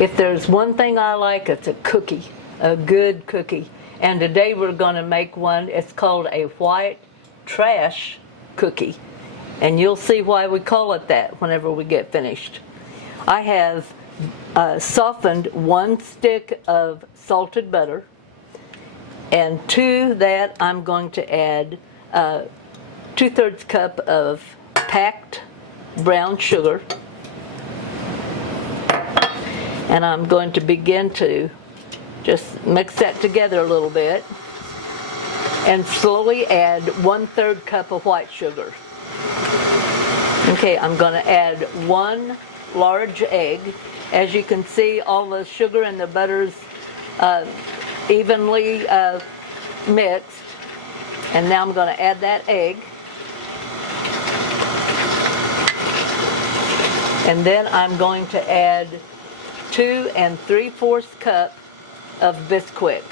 If there's one thing I like, it's a cookie, a good cookie. And today we're going to make one. It's called a white trash cookie. And you'll see why we call it that whenever we get finished. I have softened 1 stick of salted butter. And to that I'm going to add 2/3 cup of packed brown sugar. And I'm going to begin to just mix that together a little bit and slowly add 1/3 cup of white sugar. Okay, I'm going to add 1 large egg. As you can see, all the sugar and the butter's evenly mixed. And now I'm going to add that egg. And then I'm going to add 2 3/4 cup of Bisquick.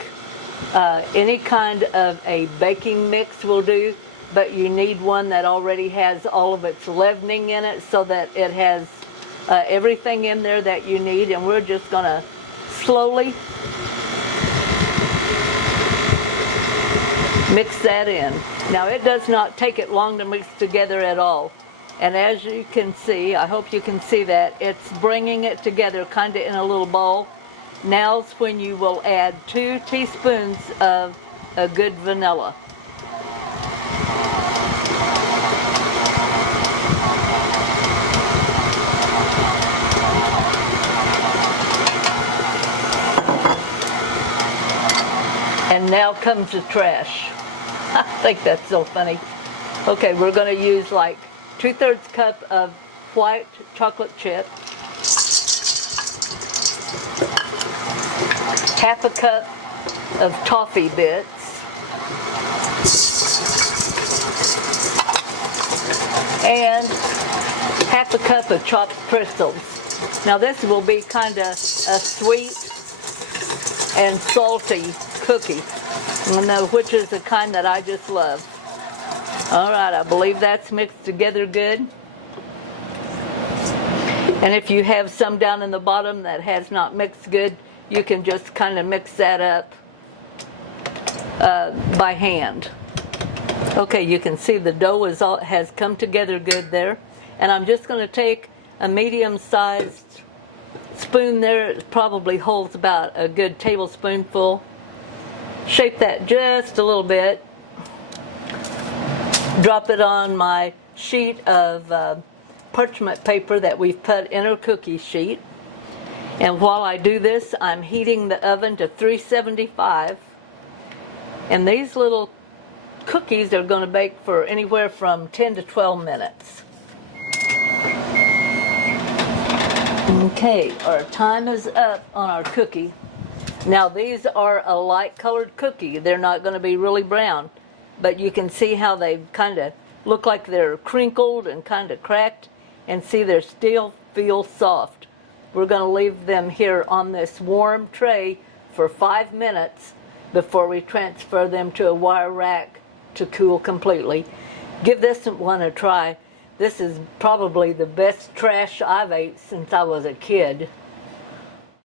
Any kind of a baking mix will do, but you need one that already has all of its leavening in it so that it has everything in there that you need. And we're just going to slowly mix that in. Now it does not take it long to mix together at all. And as you can see, I hope you can see that, it's bringing it together kind of in a little bowl. Now's when you will add 2 teaspoons of a good vanilla. And now comes the trash. I think that's so funny. Okay, we're going to use like 2/3 cup of white chocolate chip, 1/2 cup of toffee bits, and 1/2 cup of chopped pretzels. Now this will be kind of a sweet and salty cookie, which is the kind that I just love. All right, I believe that's mixed together good. And if you have some down in the bottom that has not mixed good, you can just kind of mix that up by hand. Okay, you can see the dough has come together good there. And I'm just going to take a medium-sized spoon there. It probably holds about a good tablespoonful. Shape that just a little bit. Drop it on my sheet of parchment paper that we've put in our cookie sheet. And while I do this, I'm heating the oven to 375. And these little cookies are going to bake for anywhere from 10 to 12 minutes. Okay, our time is up on our cookie. Now these are a light colored cookie. They're not going to be really brown. But you can see how they kind of look like they're crinkled and kind of cracked. And see, they still feel soft. We're going to leave them here on this warm tray for 5 minutes before we transfer them to a wire rack to cool completely. Give this one a try. This is probably the best trash I've ate since I was a kid.